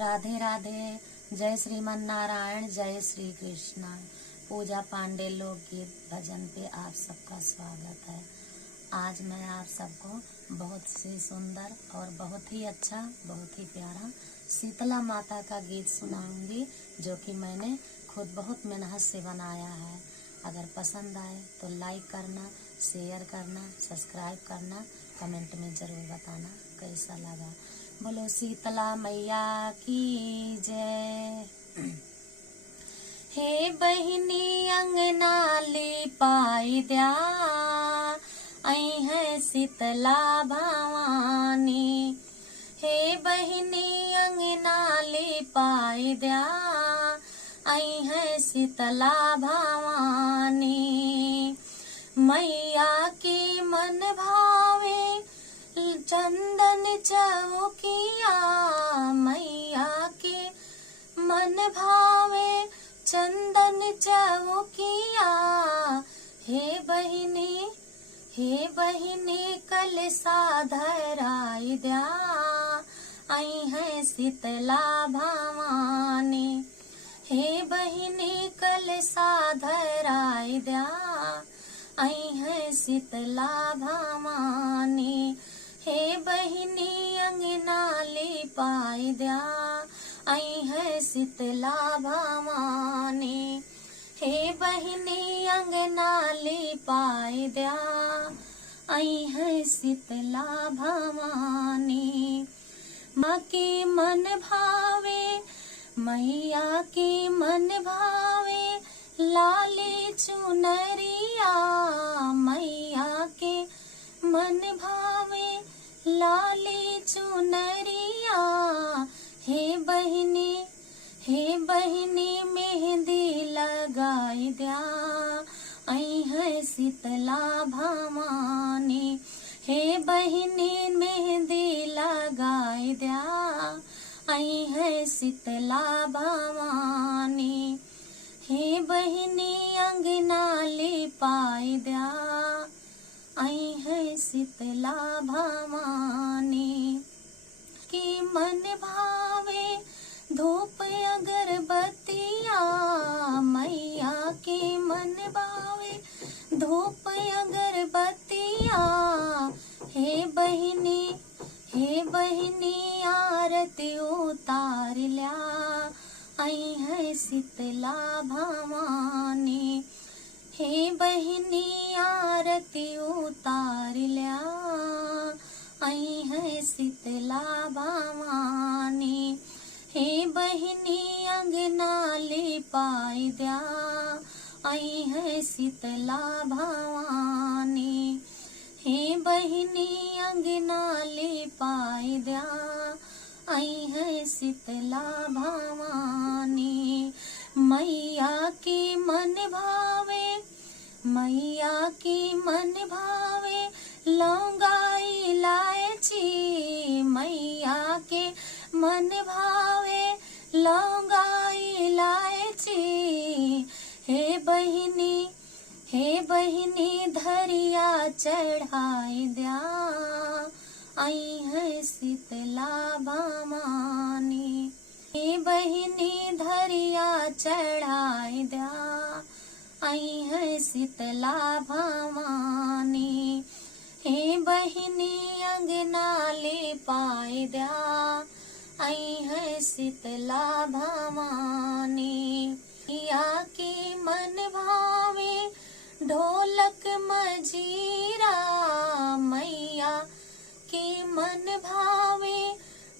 राधे राधे। जय श्रीमन नारायण, जय श्री कृष्ण। पूजा पांडे लोकगीत भजन पे आप सबका स्वागत है। आज मैं आप सबको बहुत ही सुंदर और बहुत ही अच्छा, बहुत ही प्यारा शीतला माता का गीत सुनाऊंगी, जो कि मैंने खुद बहुत मेहनत से बनाया है। अगर पसंद आए तो लाइक करना, शेयर करना, सब्सक्राइब करना, कमेंट में जरूर बताना कैसा लगा। बोलो शीतला मैया की जय। हे बहिनी अंगना लिपाई द्या, आई है शीतला भवानी। हे बहिनी अंगना लिपाई द्या, आई है शीतला भवानी। मैया की मन भावे चंदन चौकिया, मैया के मन भावे चंदन चौकिया। हे बहिनी कलसा धराई द्या, आई है शीतला भवानी। हे बहिनी कलसा धराई द्या, आई है शीतला भवानी। हे बहिनी अंगना लिपाई द्या, आई है शीतला भवानी। हे बहिनी अंगना लिपाई द्या, आई है शीतला भवानी। माँ की मन भावे, मैया की मन भावे लाली चुनरिया, मैया के मन भावे लाली चुनरिया। हे बहिनी मेहंदी लगाई द्या, आई है शीतला भवानी। हे बहिनी मेहंदी लगाई द्या, आई है शीतला भवानी। हे बहिनी अंगना लिपाई द्या, आई है शीतला भवानी। की मन भावे धूप अगरबत्तिया, मैया की मन भावे धूप अगरबत्तिया। हे बहिनी आरती उतार ल्या, आई है शीतला भवानी। हे बहिनी आरती उतार ल्या, आई है शीतला भवानी। हे बहिनी अंगना लिपाई द्या, आई है शीतला भवानी। हे बहिनी अंगना लिपाई द्या, आई है शीतला भवानी। मैया की मन भावे, मैया की मन भावे लौंगा इलायची, मैया के मन भावे लौंगा इलायची। हे बहिनी धरिया चढ़ाई द्या, आई है शीतला भवानी। हे बहिनी धरिया चढ़ाई द्या, आई है शीतला भवानी। हे बहिनी अंगना लिपाई द्या, आई है शीतला भवानी। मैया की मन भावे ढोलक मजीरा, मैया की मन भावे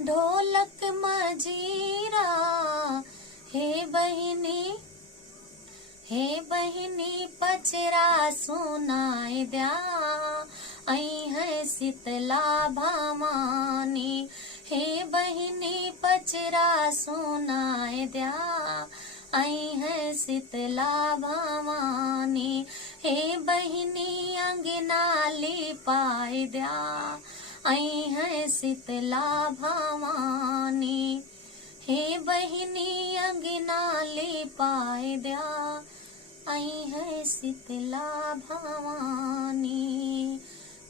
ढोलक मजीरा। हे बहिनी पचरा सुनाई द्या, आई है शीतला भवानी। हे बहिनी पचरा सुनाई द्या, आई है शीतला भवानी। हे बहिनी अंगना लिपाई द्या, आई है शीतला भवानी। हे बहिनी अंगना लिपाई द्या, आई है शीतला भवानी।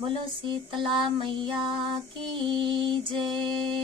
बोलो शीतला मैया की जय।